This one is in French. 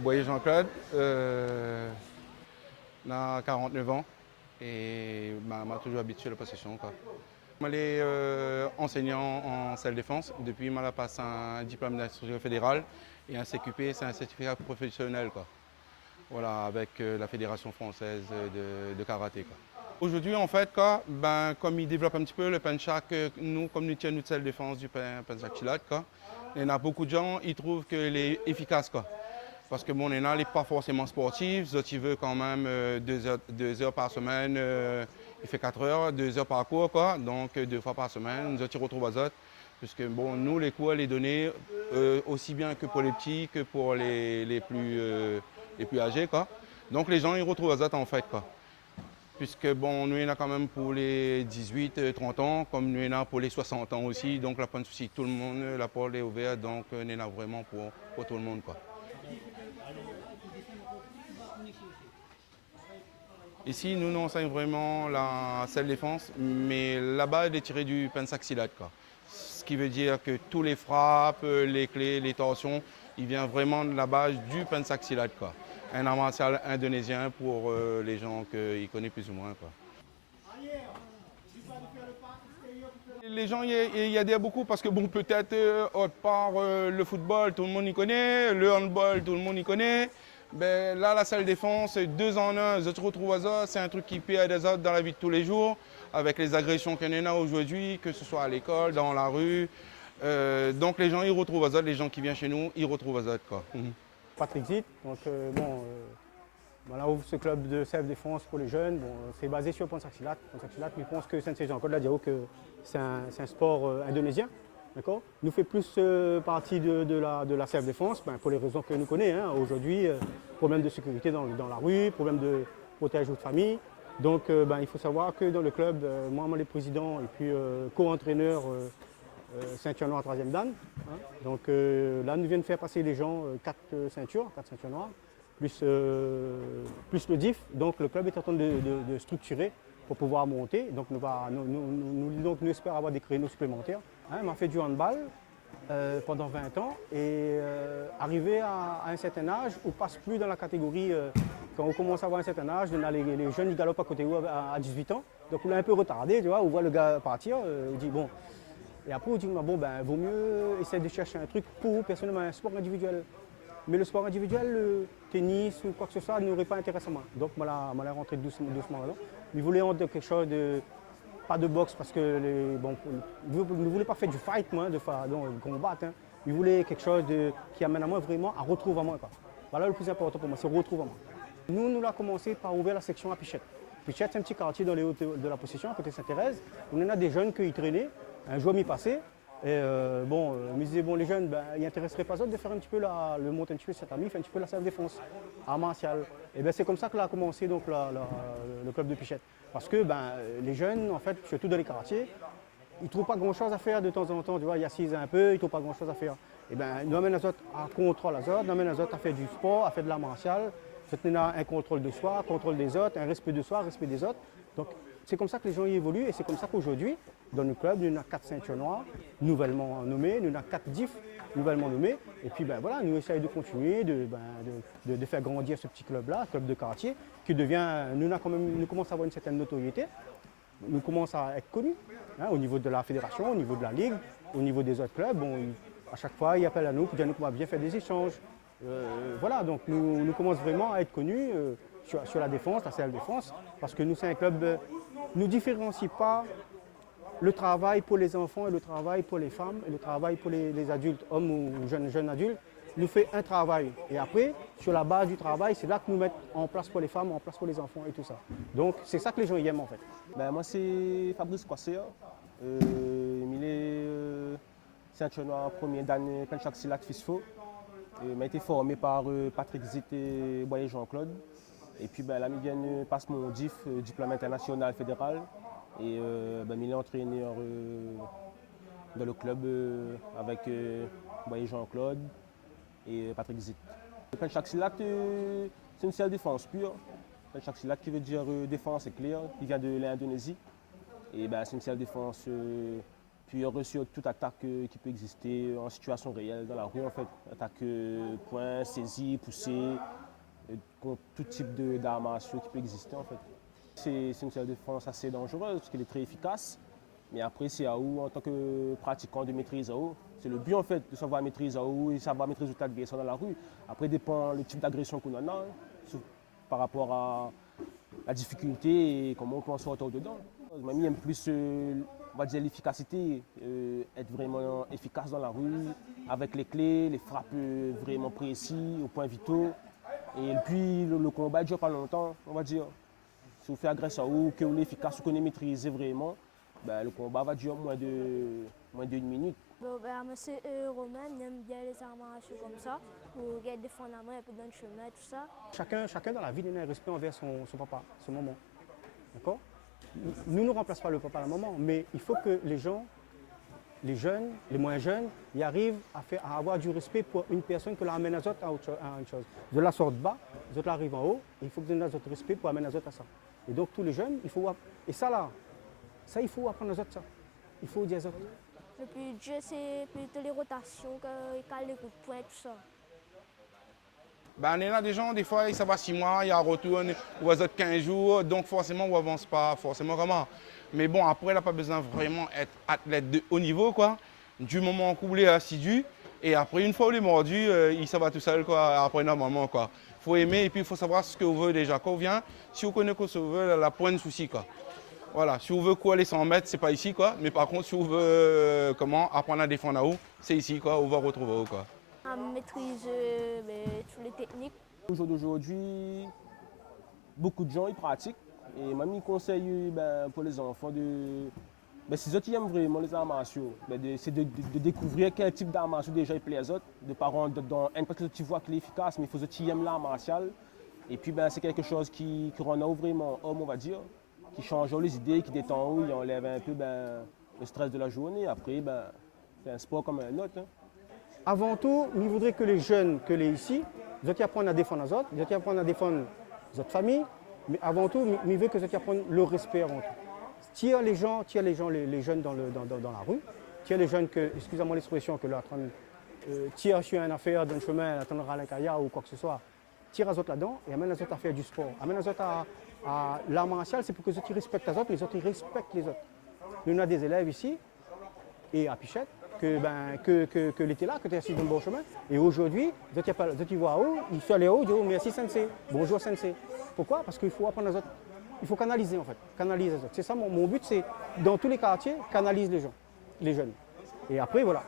Boyer Jean-Claude, a 49 ans et m'a toujours habitué à la possession. Je suis enseignant en salle défense. Depuis, je passe un diplôme d'instructeur fédéral et un CQP, c'est un certificat professionnel. Voilà, avec la Fédération française de karaté. Aujourd'hui, en fait, comme ils développent un petit peu le penchak, nous, comme nous tenons notre salle défense du penchak Chilat, il y a beaucoup de gens qui trouvent qu'il est efficace. Parce que mon ENA n'est pas forcément sportif, il veut quand même 2 heures par semaine, il fait 4 heures, 2 heures par cours, donc 2 fois par semaine, nous retrouvons à Zot. Puisque bon, nous, les cours, les données, aussi bien que pour les petits que pour les plus âgés. Donc les gens, ils retrouvent à Zot en fait. Puisque bon, nous, il y en a quand même pour les 18-30 ans, comme nous, il y en a pour les 60 ans aussi. Donc, là, pas de souci, tout le monde, la porte est ouverte, donc il y en a vraiment pour tout le monde. Ici, nous enseignons vraiment la salle défense, mais là-bas, elle est tirée du penchak silat. Ce qui veut dire que tous les frappes, les clés, les torsions, ils viennent vraiment de la base du penchak silat. Un art martial indonésien pour les gens qu'ils connaissent plus ou moins. Les gens y adhèrent beaucoup parce que bon, peut-être autre part le football, tout le monde y connaît, le handball, tout le monde y connaît. Ben, là, la salle défense, 2 en 1, je te retrouve à ça, c'est un truc qui paie à des autres dans la vie de tous les jours, avec les agressions qu'il y en a aujourd'hui, que ce soit à l'école, dans la rue. Donc les gens, ils retrouvent à ça, les gens qui viennent chez nous, ils retrouvent à ça. Patrick Zitt, donc on ouvre ce club de self-défense pour les jeunes. Bon, c'est basé sur Penchak Silat. Mais je pense que Sensei-Jean-Claude l'a dit que c'est un sport indonésien. Nous fait plus partie de la self-défense, pour les raisons que nous connaissons. Aujourd'hui, problème de sécurité dans la rue, problème de protège votre famille. Donc il faut savoir que dans le club, moi, le président et puis co-entraîneur ceinture noire 3e dan. Donc là, nous venons de faire passer les gens 4 ceintures noires, plus le DIF. Donc le club est en train de structurer pour pouvoir monter. Donc nous espérons avoir des créneaux supplémentaires. On a fait du handball pendant 20 ans et arrivé à un certain âge, on ne passe plus dans la catégorie, quand on commence à avoir un certain âge, les jeunes ils galopent à côté de nous à 18 ans. Donc on est un peu retardé, tu vois, on voit le gars partir, on dit bon. Et après on dit bon vaut mieux essayer de chercher un truc pour personnellement un sport individuel. Mais le sport individuel, le tennis ou quoi que ce soit, n'aurait pas intéressé à moi. Donc, je suis rentré doucement là-dedans. Mais je voulais rentrer quelque chose de. Pas de boxe parce que. Je ne voulais pas faire du fight, moi, de combattre. Je voulais quelque chose qui amène à moi vraiment à retrouver à moi. Voilà le plus important pour moi, c'est retrouver à moi. Nous avons commencé par ouvrir la section à Pichette. Pichette, c'est un petit quartier dans les hauts de la possession, à côté de Sainte-Thérèse. On en a des jeunes qui y traînaient. Un jour m'y passait. Et je me disais, les jeunes, ils n'intéresseraient pas autres de faire un petit peu le monter un petit peu cette amie, faire un petit peu la self-défense, art martial. Et c'est comme ça que là a commencé donc, le club de Pichette. Parce que les jeunes, en fait, surtout dans les quartiers, ils ne trouvent pas grand-chose à faire de temps en temps. Tu vois, ils assisent un peu, ils ne trouvent pas grand-chose à faire. Et nous amènent les autres à contrôler les autres, nous amènent les autres à faire du sport, à faire de l'art martial. On a un contrôle de soi, contrôle des autres, un respect de soi, respect des autres. Donc, c'est comme ça que les gens y évoluent et c'est comme ça qu'aujourd'hui, dans le club, nous avons 4 ceintures noires nouvellement nommées, nous avons 4 DIF nouvellement nommés. Et puis voilà, nous essayons de continuer, de faire grandir ce petit club-là, club de quartier, qui devient, nous commençons à avoir une certaine notoriété, nous commençons à être connus au niveau de la fédération, au niveau de la ligue, au niveau des autres clubs. Bon, à chaque fois, ils appellent à nous pour dire qu'on va bien faire des échanges. Voilà, donc nous commençons vraiment à être connus sur la défense, la self-défense, parce que nous, c'est un club, nous ne différencie pas le travail pour les enfants et le travail pour les femmes et le travail pour les adultes, hommes ou jeunes adultes. Nous fait un travail et après, sur la base du travail, c'est là que nous mettons en place pour les femmes, en place pour les enfants et tout ça. Donc c'est ça que les gens aiment en fait. Moi c'est Fabrice Coissé, il est ceinture noire première d'année Penchak Silat FISFO. Il m'a été formé par Patrick Zitt et Boyer Jean-Claude. Et puis là, il passe mon DIF, diplôme international fédéral. Et il est entraîneur dans le club avec Boyer Jean-Claude et Patrick Zitt. Le Penchak Silat, c'est une self-défense pure. Penchak Silat qui veut dire défense, c'est clair, qui vient de l'Indonésie. Et c'est une self-défense puis il y a aussi toute attaque qui peut exister en situation réelle dans la rue en fait. Attaque point, saisie, poussée, contre tout type d'armes à feu qui peut exister en fait. C'est une défense assez dangereuse parce qu'elle est très efficace. Mais après, c'est à vous, en tant que pratiquant, de maîtriser à vous. C'est le but en fait, de savoir maîtriser à vous et savoir maîtriser toute agression dans la rue. Après, dépend le type d'agression qu'on en a par rapport à la difficulté et comment on peut en sortir dedans. Mamie aime plus, on va dire, l'efficacité, être vraiment efficace dans la rue, avec les clés, les frappes vraiment précis, au point vitaux. Et puis le combat ne dure pas longtemps, on va dire. Si vous faites agression ou que vous êtes efficace, ou que vous maîtrisez vraiment, ben, le combat va durer moins d'une minute. Bon, ben, monsieur Romain aime bien les armes à feu comme ça, pour défendre la main un peu dans le chemin, tout ça. Chacun dans la vie donne un respect envers son papa, son maman. D'accord? Nous ne remplaçons pas le papa et la maman, mais il faut que les gens, les jeunes, les moins jeunes, y arrivent à avoir du respect pour une personne que l'amène à autres à une chose. De la sorte bas, les autres arrivent en haut, et il faut que donner aux autres respect pour amener les autres à ça. Et donc tous les jeunes, il faut et ça là, ça il faut apprendre aux autres ça. Il faut dire aux autres. Le plus dur, c'est plutôt les rotations, les coups de poing, tout ça. Ben, il y a des gens, des fois, ça va 6 mois, il y a un retour, ou à 15 jours, donc forcément, on n'avance pas forcément vraiment. Mais bon, après, il n'a pas besoin vraiment d'être athlète de haut niveau, quoi. Du moment où il est assidu, et après, une fois qu'il est mordu, ça va tout seul, quoi, après, normalement, quoi. Il faut aimer, et puis il faut savoir ce que vous voulez déjà. Quand on vient, si vous connaissez ce que vous voulez, la pointe de souci, quoi. Voilà, si vous voulez quoi aller 100 mètres, c'est pas ici, quoi. Mais par contre, si vous voulez apprendre à défendre à haut, c'est ici, quoi. On va retrouver haut, quoi. On maîtrise toutes les techniques. Au jour d'aujourd'hui, beaucoup de gens ils pratiquent. Et même ils conseillent pour les enfants si ils aiment vraiment les arts martiaux, c'est de découvrir quel type d'arts martiaux déjà ils plaisent aux autres. De pas rentrer dans un parce que tu vois qu'il est efficace, mais il faut que tu aimes l'art martial. Et puis c'est quelque chose qui rend vraiment homme, on va dire, qui change les idées, qui détend, qui enlève un peu le stress de la journée. Après, c'est un sport comme un autre. Hein. Avant tout, il voudrait que les jeunes, que les ici, ils apprennent à défendre les autres, ils apprennent à défendre les autres familles, mais avant tout, il veut que ils apprennent le respect avant tout. Tire les jeunes dans la rue, tire les jeunes que, excusez-moi l'expression, que leur tire sur une affaire d'un chemin, attendre à la carrière ou quoi que ce soit, tire les autres là-dedans et amène les autres à faire du sport. Amène les autres à l'art martial, c'est pour que les autres respectent les autres ils respectent les autres. Nous, on a des élèves ici, et à Pichette, que l'été là, que tu es assis dans le bon chemin. Et aujourd'hui, tu vois où, il faut aller haut, il dit oh, merci sensei, bonjour sensei. Pourquoi? Parce qu'il faut apprendre les autres. Il faut canaliser en fait, canaliser les autres. C'est ça mon but, c'est dans tous les quartiers, canaliser les gens, les jeunes. Et après voilà.